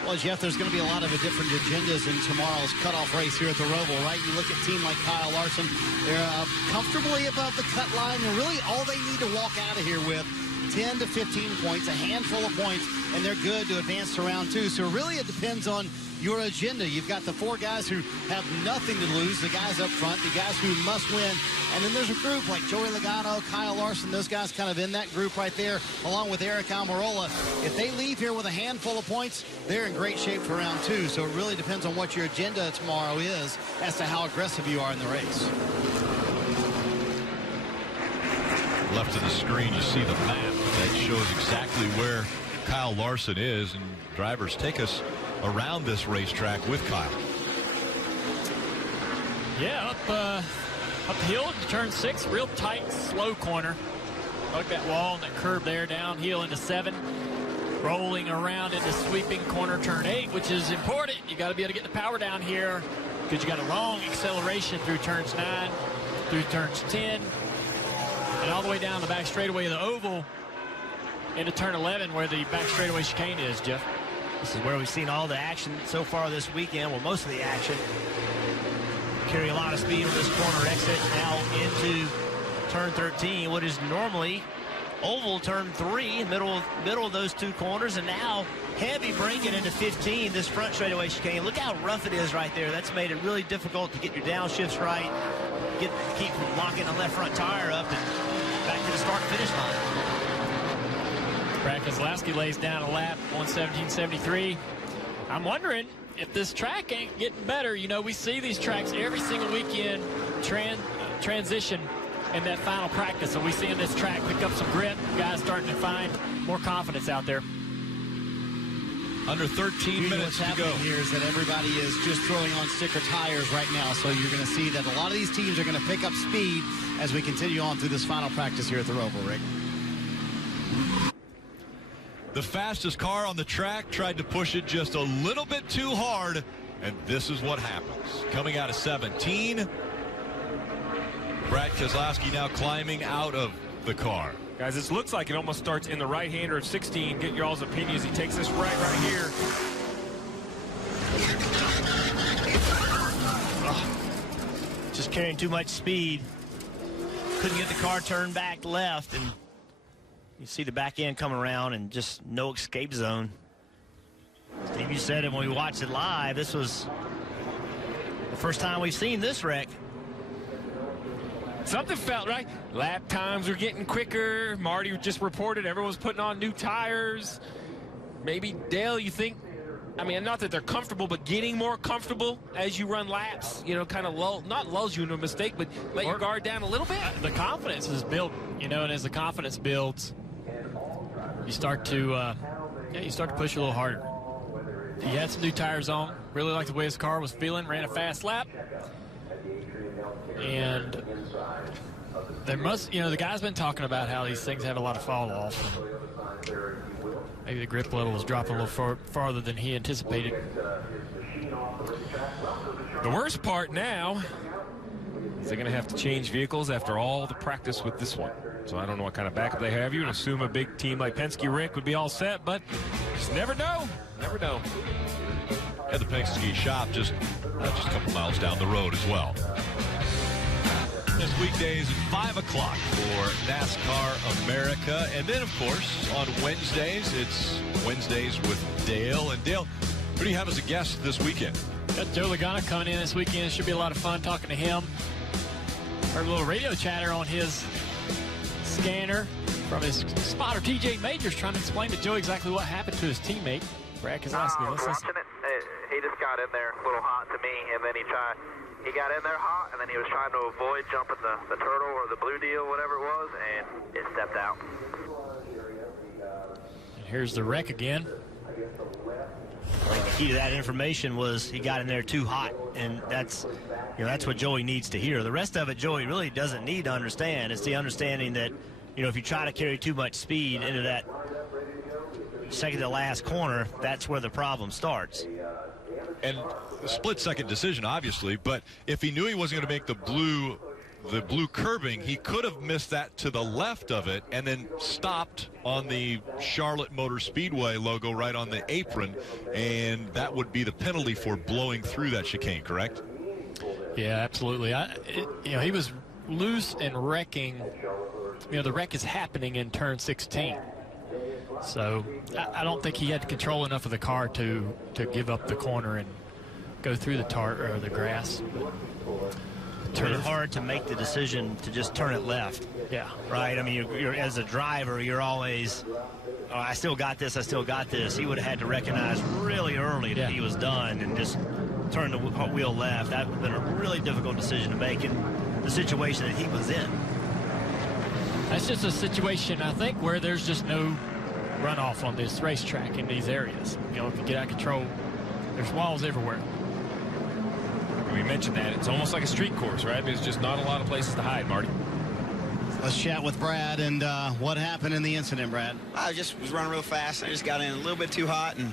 Well, Jeff, there's going to be a lot of different agendas in tomorrow's cutoff race here at the Roval, right? You look at a team like Kyle Larson, they're comfortably above the cut line, and really all they need to walk out of here with 10 to 15 points, a handful of points, and they're good to advance to round 2. So really it depends on your agenda. You've got the 4 guys who have nothing to lose, the guys up front, the guys who must win, and then there's a group like Joey Logano, Kyle Larson, those guys kind of in that group right there, along with Eric Almirola. If they leave here with a handful of points, they're in great shape for round 2. So it really depends on what your agenda tomorrow is as to how aggressive you are in the race. Left of the screen, you see the map that shows exactly where Kyle Larson is, and drivers take us around this racetrack with Kyle. Yeah, up the hill to turn 6, real tight, slow corner. Like that wall and that curve there, downhill into 7. Rolling around into sweeping corner turn 8, which is important. You got to be able to get the power down here because you got a long acceleration through turns 9, through turns 10, and all the way down the back straightaway of the oval into turn 11 where the back straightaway chicane is, Jeff. This is where we've seen all the action so far this weekend. Well, most of the action. Carry a lot of speed on this corner exit now into turn 13, what is normally oval turn 3, middle of those 2 corners, and now heavy braking into 15, this front straightaway chicane. Look how rough it is right there. That's made it really difficult to get your downshifts right, keep from locking the left front tire up and back to the start and finish line. Brad Keselowski lays down a lap, 1:17.73. I'm wondering if this track ain't getting better. You know, we see these tracks every single weekend transition in that final practice. And we see in this track pick up some grip, guys starting to find more confidence out there. Under 13 minutes to go. Here is that everybody is just throwing on sticker tires right now. So you're going to see that a lot of these teams are going to pick up speed as we continue on through this final practice here at the Roval, Rick. The fastest car on the track tried to push it just a little bit too hard, and this is what happens. Coming out of 17, Brad Keselowski now climbing out of the car. Guys, this looks like it almost starts in the right-hander of 16. Get your all's opinions. He takes this right here. Just carrying too much speed. Couldn't get the car turned back left, and you see the back end come around and just no escape zone. Steve, you said it when we watched it live. This was the first time we've seen this wreck. Something felt right. Lap times are getting quicker. Marty just reported everyone's putting on new tires. Maybe, Dale, you think, I mean, not that they're comfortable, but getting more comfortable as you run laps, you know, kind of not lulls you into a mistake, but let your guard down a little bit. The confidence is built, you know, and as the confidence builds, you start to push a little harder. He had some new tires on. Really liked the way his car was feeling. Ran a fast lap. And there must, you know, the guy's been talking about how these things have a lot of fall off. Maybe the grip level was dropping a little farther than he anticipated. The worst part now is they're going to have to change vehicles after all the practice with this one. So I don't know what kind of backup they have. You would assume a big team like Penske, Rick, would be all set, but just never know. Never know. At the Penske shop just a couple miles down the road as well. It's weekdays at 5 o'clock for NASCAR America. And then, of course, on Wednesdays, it's Wednesdays with Dale. And Dale, who do you have as a guest this weekend? Got Joe Logano coming in this weekend. Should be a lot of fun talking to him. Heard a little radio chatter on his scanner from his spotter, TJ Majors, trying to explain to Joe exactly what happened to his teammate, Brad Keselowski. I was watching it. He just got in there a little hot to me, and then he he got in there hot, and then he was trying to avoid jumping the turtle or the blue deal, whatever it was, and it stepped out. And here's the wreck again. The key to that information was he got in there too hot, and that's what Joey needs to hear. The rest of it, Joey really doesn't need to understand. It's the understanding that, if you try to carry too much speed into that second to last corner, that's where the problem starts. And a split-second decision, obviously, but if he knew he wasn't going to make the blue curbing, he could have missed that to the left of it and then stopped on the Charlotte Motor Speedway logo right on the apron, and that would be the penalty for blowing through that chicane, correct? Yeah, absolutely. He was loose and wrecking. The wreck is happening in turn 16. So I don't think he had control enough of the car to give up the corner and go through the tarp or the grass. It's hard to make the decision to just turn it left. Yeah. Right? I mean, you're as a driver, you're always, I still got this, I still got this. He would have had to recognize really early that he was done and just turn the wheel left. That would have been a really difficult decision to make in the situation that he was in. That's just a situation, I think, where there's just no runoff on this racetrack in these areas. If you get out of control, there's walls everywhere. We mentioned that. It's almost like a street course, right? There's just not a lot of places to hide, Marty. Let's chat with Brad and what happened in the incident, Brad. I just was running real fast. I just got in a little bit too hot and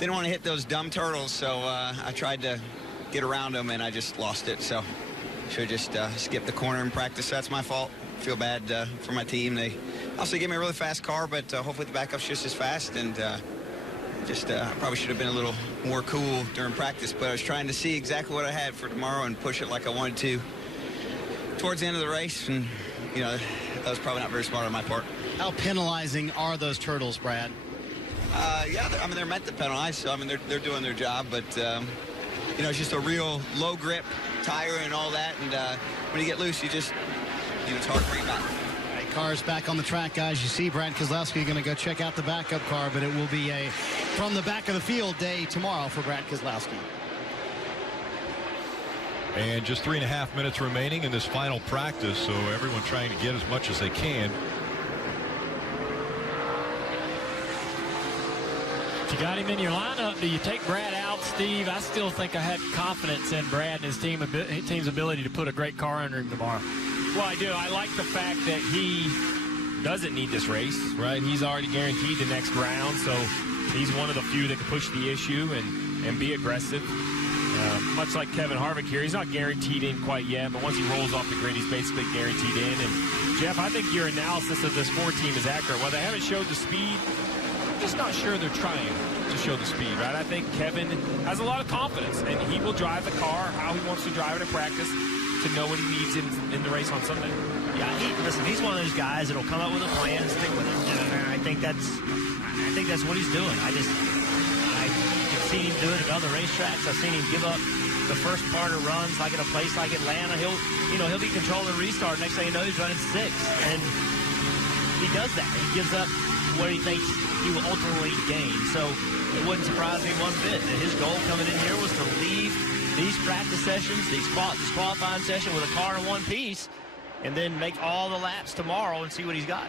didn't want to hit those dumb turtles, so I tried to get around them, and I just lost it. So should have just skipped the corner in practice. That's my fault. Feel bad for my team. They also gave me a really fast car, but hopefully the backup's just as fast, and I probably should have been a little more cool during practice, but I was trying to see exactly what I had for tomorrow and push it like I wanted to towards the end of the race, and that was probably not very smart on my part. How penalizing are those turtles, Brad? Yeah, they're meant to penalize, so they're doing their job, but it's just a real low grip tire and all that, and when you get loose, it's hard to bring back. All right, cars back on the track, guys. You see Brad Keselowski going to go check out the backup car, but it will be a from the back of the field day tomorrow for Brad Keselowski. And just 3.5 minutes remaining in this final practice, so everyone trying to get as much as they can. If you got him in your lineup, do you take Brad out, Steve? I still think I had confidence in Brad and his team's ability to put a great car under him tomorrow. Well, I do. I like the fact that he doesn't need this race, right? He's already guaranteed the next round, so he's one of the few that can push the issue and be aggressive. Much like Kevin Harvick here, he's not guaranteed in quite yet, but once he rolls off the grid, he's basically guaranteed in. And, Jeff, I think your analysis of this Ford team is accurate. While they haven't showed the speed, I'm just not sure they're trying to show the speed, right? I think Kevin has a lot of confidence, and he will drive the car how he wants to drive it in practice to know what he needs in the race on Sunday. Yeah, he's one of those guys that'll come up with a plan and stick with it. And I think that's what he's doing. I've seen him do it at other racetracks. I've seen him give up the first part of runs, like at a place like Atlanta. He'll be controlling the restart. Next thing you know, he's running 6th, and he does that. He gives up what he thinks he will ultimately gain. So it wouldn't surprise me one bit that his goal coming in here was to leave these practice sessions, this qualifying session with a car in one piece, and then make all the laps tomorrow and see what he's got.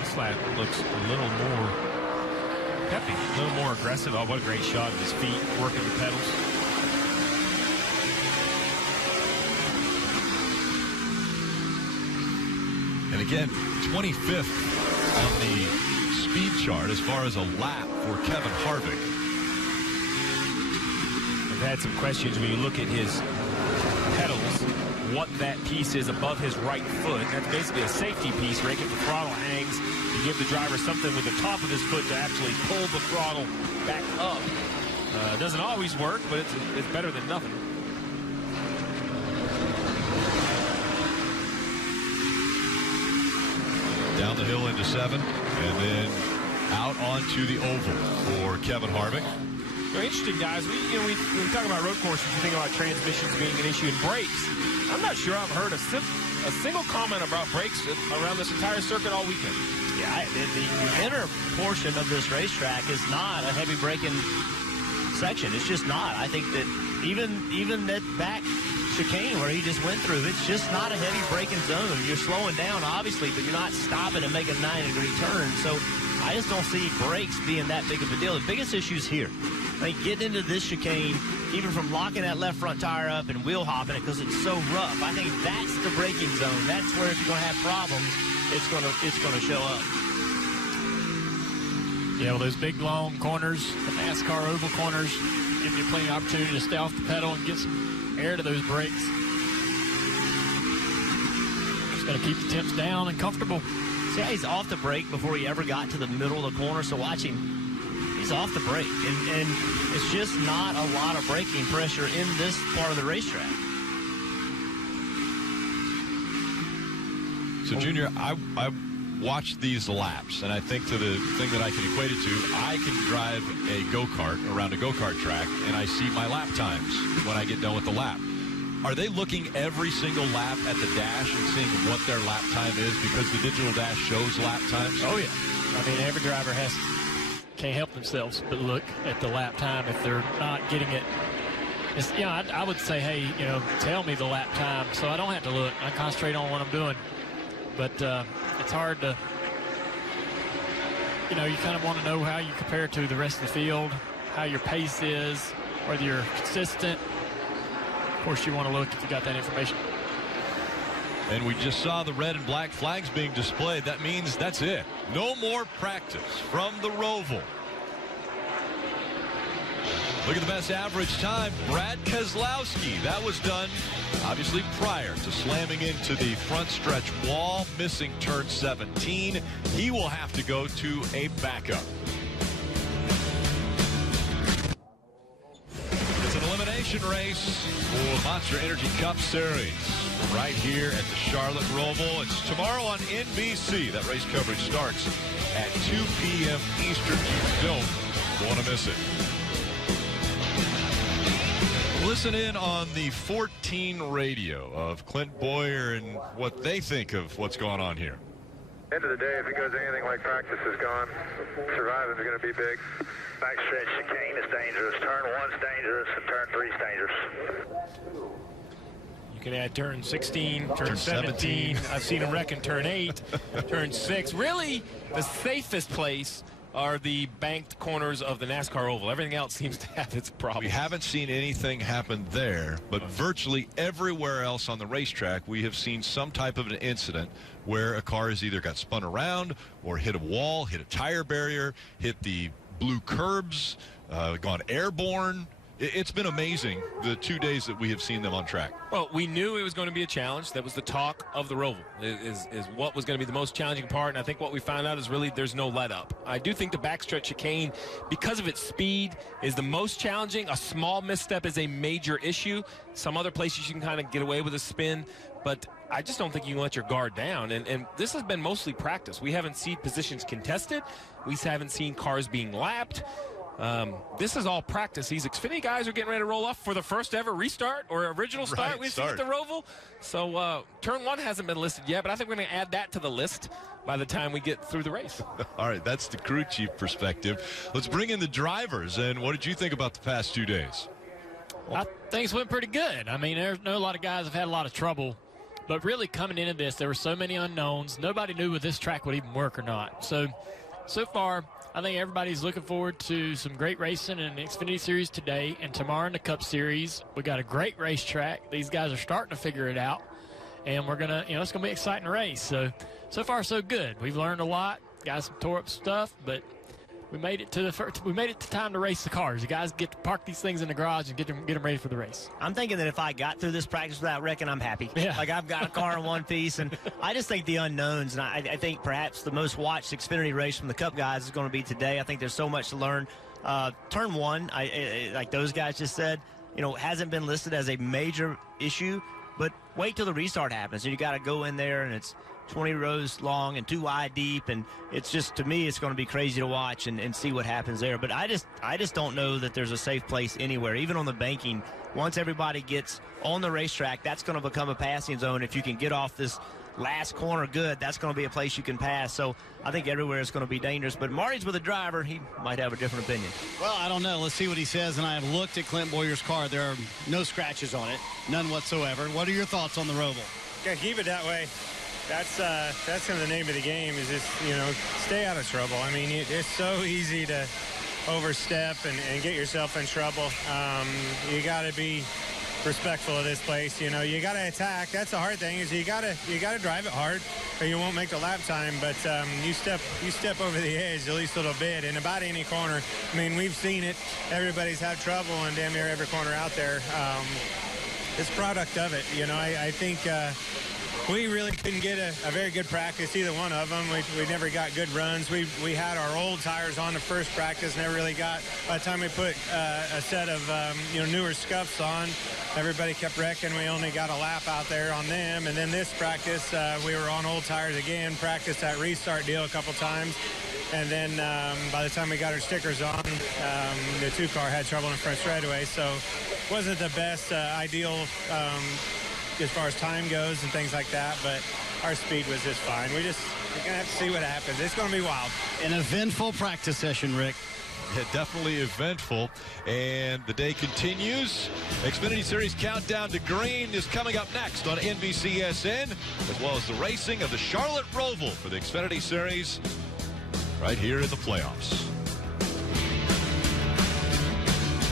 This lap looks a little more peppy, a little more aggressive. Oh, what a great shot of his feet, working the pedals. And again, 25th on the speed chart as far as a lap for Kevin Harvick. I've had some questions when you look at his pedals, what that piece is above his right foot. That's basically a safety piece right if the throttle hangs. You give the driver something with the top of his foot to actually pull the throttle back up. It doesn't always work, but it's better than nothing. Down the hill into 7, and then out onto the oval for Kevin Harvick. Interesting, guys. When we talk about road courses, you think about transmissions being an issue in brakes. I'm not sure I've heard a single comment about brakes around this entire circuit all weekend. Yeah, the inner portion of this racetrack is not a heavy braking section. It's just not. I think that even that back chicane where he just went through, it's just not a heavy braking zone. You're slowing down, obviously, but you're not stopping and making a 90-degree turn. So I just don't see brakes being that big of a deal. The biggest issue is here. I think getting into this chicane, even from locking that left front tire up and wheel hopping it because it's so rough, I think that's the braking zone. That's where if you're going to have problems, it's going to show up. Yeah, well, those big, long corners, the NASCAR oval corners, give you plenty of opportunity to stay off the pedal and get some air to those brakes. Just got to keep the temps down and comfortable. See how he's off the brake before he ever got to the middle of the corner? So watch him. He's off the brake. And it's just not a lot of braking pressure in this part of the racetrack. So, Junior, I watched these laps, and I think to the thing that I can equate it to, I can drive a go-kart around a go-kart track, and I see my lap times when I get done with the lap. Are they looking every single lap at the dash and seeing what their lap time is because the digital dash shows lap times? Oh, yeah. I mean, every driver can't help themselves but look at the lap time if they're not getting it. I would say, hey, tell me the lap time so I don't have to look. I concentrate on what I'm doing. But it's hard to, you kind of want to know how you compare to the rest of the field, how your pace is, whether you're consistent. Of course, you want to look if you got that information. And we just saw the red and black flags being displayed. That means that's it. No more practice from the Roval. Look at the best average time. Brad Keselowski. That was done, obviously, prior to slamming into the front stretch wall, missing turn 17. He will have to go to a backup. It's an elimination race for Monster Energy Cup Series right here at the Charlotte Roval. It's tomorrow on NBC. That race coverage starts at 2 p.m. Eastern. You don't want to miss it. Listen in on the 14 radio of Clint Boyer and what they think of what's going on here. End of the day, if it goes anything like practice is gone, surviving is going to be big. Backstretch chicane is dangerous. Turn 1's dangerous, and turn 3's dangerous. You can add turn 16, turn 17. I've seen them wreck in turn 8, turn 6. Really, the safest place are the banked corners of the NASCAR oval. Everything else seems to have its problems. We haven't seen anything happen there, but virtually everywhere else on the racetrack, we have seen some type of an incident where a car has either got spun around or hit a wall, hit a tire barrier, hit the blue curbs, gone airborne. It's been amazing the 2 days that we have seen them on track. Well, we knew it was going to be a challenge. That was the talk of the Roval, is what was going to be the most challenging part. And I think what we found out is really there's no let up. I do think the backstretch chicane, because of its speed, is the most challenging. A small misstep is a major issue. Some other places you can kind of get away with a spin, but I just don't think you can let your guard down. And this has been mostly practice. We haven't seen positions contested. We haven't seen cars being lapped. This is all practice. These Xfinity guys are getting ready to roll off for the first ever restart or original start we've seen at the Roval. So turn 1 hasn't been listed yet, but I think we're going to add that to the list by the time we get through the race. All right, that's the crew chief perspective. Let's bring in the drivers. And what did you think about the past 2 days? I think it's went pretty good. I mean, there's a lot of guys have had a lot of trouble, but really coming into this, there were so many unknowns. Nobody knew if this track would even work or not. So far, I think everybody's looking forward to some great racing in the Xfinity Series today and tomorrow in the Cup Series. We got a great racetrack. These guys are starting to figure it out, and we're gonna, it's gonna be an exciting race. So far so good. We've learned a lot, got some tore up stuff, but we made it to time to race the cars. You guys get to park these things in the garage and get them ready for the race. I'm thinking that if I got through this practice without wrecking, I'm happy. Yeah. Like I've got a car in one piece, and I just think the unknowns, and I think perhaps the most watched Xfinity race from the Cup guys is going to be today. I think there's so much to learn. Turn 1, like those guys just said, hasn't been listed as a major issue, but wait till the restart happens. You got to go in there, and it's 20 rows long and 2 wide deep, and it's just, to me, it's going to be crazy to watch and see what happens there. But I just don't know that there's a safe place anywhere, even on the banking. Once everybody gets on the racetrack, that's going to become a passing zone if you can get off this last corner good, that's going to be a place you can pass. So I think everywhere is going to be dangerous. But Marty's with a driver. He might have a different opinion. Well, I don't know. Let's see what he says. And I have looked at Clint Boyer's car. There are no scratches on it, none whatsoever. What are your thoughts on the Roval? Gotta keep it that way. That's kind of the name of the game, is just, stay out of trouble. I mean, it's so easy to overstep and get yourself in trouble. You got to be respectful of this place. You got to attack. That's the hard thing, is you got to drive it hard, or you won't make the lap time. But you step over the edge at least a little bit in about any corner. I mean, we've seen it. Everybody's had trouble in damn near every corner out there. It's product of it. I think we really couldn't get a very good practice, either one of them. We never got good runs. We had our old tires on the first practice, never really got, by the time we put a set of newer scuffs on, everybody kept wrecking. We only got a lap out there on them. And then this practice, we were on old tires again, practiced that restart deal a couple times. And then by the time we got our stickers on, the 2-car had trouble in the front straightaway. So wasn't the best ideal as far as time goes and things like that, but our speed was just fine. We're going to have to see what happens. It's going to be wild. An eventful practice session, Rick. Yeah, definitely eventful, and the day continues. Xfinity Series Countdown to Green is coming up next on NBCSN, as well as the racing of the Charlotte Roval for the Xfinity Series right here in the playoffs.